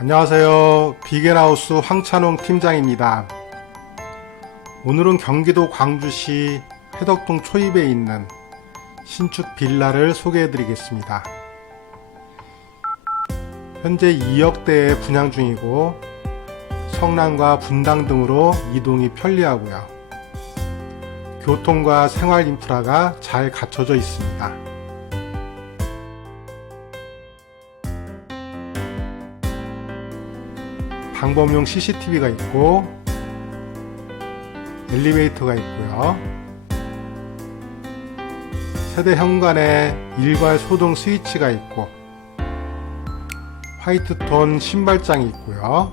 안녕하세요. 비겐하우스 황찬홍 팀장입니다. 오늘은 경기도 광주시 회덕동 초입에 있는 신축 빌라를 소개해 드리겠습니다. 현재 2억대에 분양 중이고 성남과 분당 등으로 이동이 편리하고요. 교통과 생활 인프라가 잘 갖춰져 있습니다. 방범용 CCTV가 있고 엘리베이터가 있고요. 세대 현관에 일괄 소등 스위치가 있고 화이트톤 신발장이 있고요.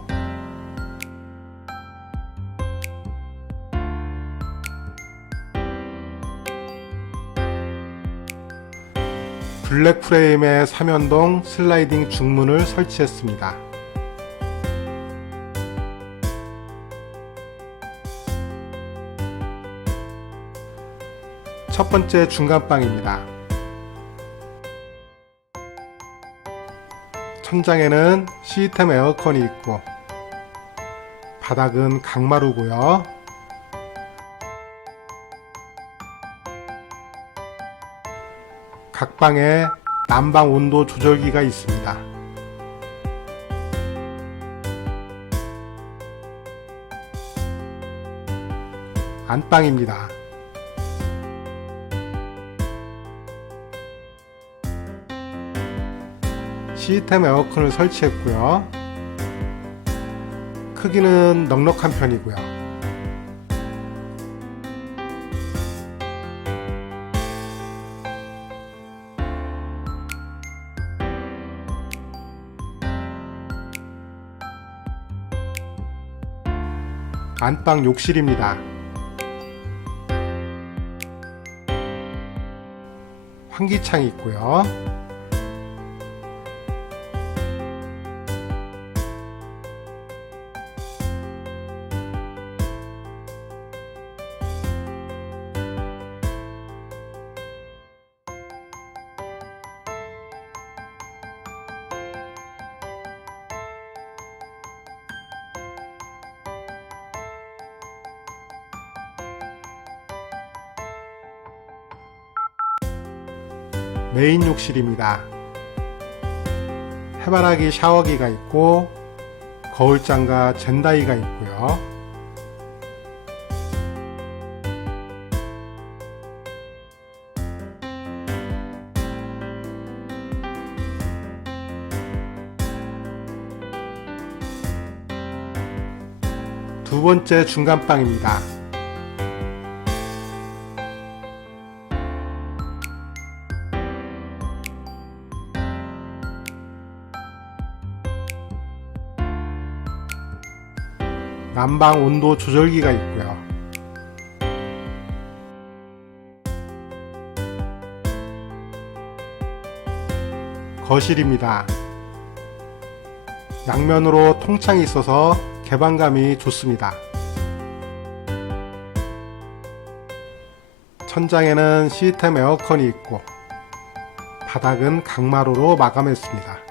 블랙 프레임에 삼연동 슬라이딩 중문을 설치했습니다. 첫 번째 중간방입니다. 천장에는 시스템 에어컨이 있고 바닥은 강마루고요. 각 방에 난방 온도 조절기가 있습니다. 안방입니다. 시스템 에어컨을 설치했고요. 크기는 넉넉한 편이고요. 안방 욕실입니다. 환기창이 있고요. 메인 욕실입니다. 해바라기 샤워기가 있고 거울장과 젠다이가 있고요. 두 번째 중간방입니다. 난방 온도 조절기가 있고요. 거실입니다. 양면으로 통창이 있어서 개방감이 좋습니다. 천장에는 시스템 에어컨이 있고 바닥은 강마루로 마감했습니다.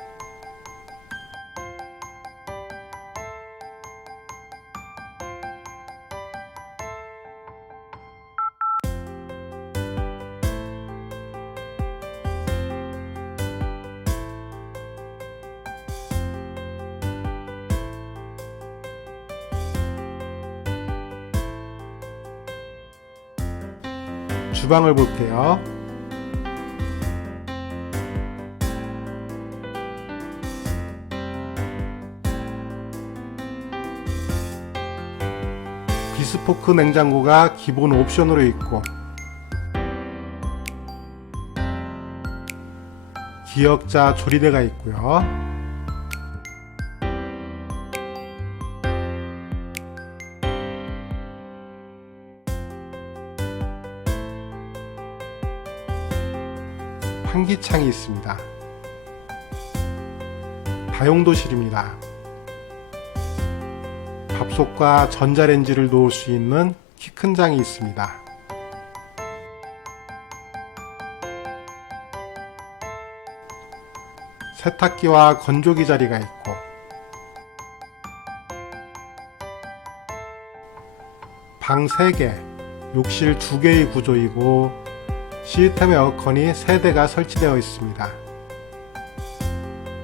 주방을 볼게요. 비스포크 냉장고가 기본 옵션으로 있고 기역자 조리대가 있고요. 환기창이 있습니다. 다용도실입니다. 밥솥과 전자레인지를 놓을 수 있는 키 큰 장이 있습니다. 세탁기와 건조기 자리가 있고 방 3개, 욕실 2개의 구조이고 시스템 에어컨이 3대가 설치되어 있습니다.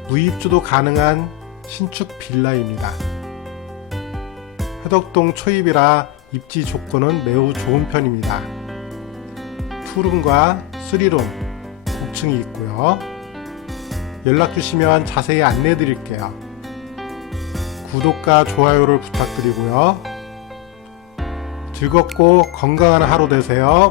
무입주도 가능한 신축 빌라입니다. 해덕동 초입이라 입지 조건은 매우 좋은 편입니다. 투룸과 쓰리룸, 복층이 있고요. 연락 주시면 자세히 안내해 드릴게요. 구독과 좋아요를 부탁드리고요. 즐겁고 건강한 하루 되세요.